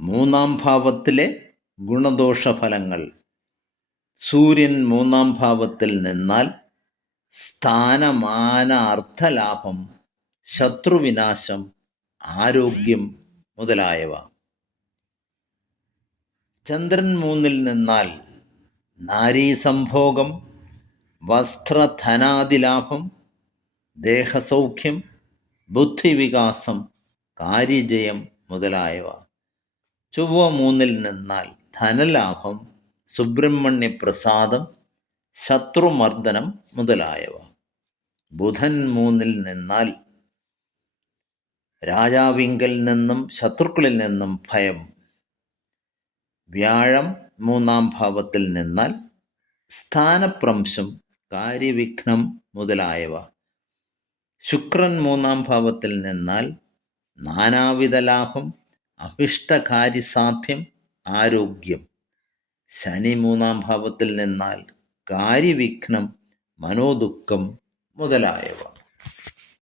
മൂന്നാം ഭാവത്തിലെ ഗുണദോഷ ഫലങ്ങൾ സൂര്യൻ മൂന്നാം ഭാവത്തിൽ നിന്നാൽ സ്ഥാനമാന അർത്ഥലാഭം ശത്രുവിനാശം ആരോഗ്യം മുതലായവ. ചന്ദ്രൻ മൂന്നിൽ നിന്നാൽ നാരീസംഭോഗം വസ്ത്രധനാദിലാഭം ദേഹസൗഖ്യം ബുദ്ധിവികാസം കാര്യജയം മുതലായവ. ചൊവ്വ മൂന്നിൽ നിന്നാൽ ധനലാഭം സുബ്രഹ്മണ്യ പ്രസാദം ശത്രുമർദ്ദനം മുതലായവ. ബുധൻ മൂന്നിൽ നിന്നാൽ രാജാവിങ്കൽ നിന്നും ശത്രുക്കളിൽ നിന്നും ഭയം. വ്യാഴം മൂന്നാം ഭാവത്തിൽ നിന്നാൽ സ്ഥാനപ്രംശം കാര്യവിഘ്നം മുതലായവ. ശുക്രൻ മൂന്നാം ഭാവത്തിൽ നിന്നാൽ നാനാവിധ ലാഭം അഭിഷ്ടകാര്യസാധ്യം ആരോഗ്യം. ശനി മൂന്നാം ഭാവത്തിൽ നിന്നാൽ കാര്യവിഘ്നം മനോദുഃഖം മുതലായവ.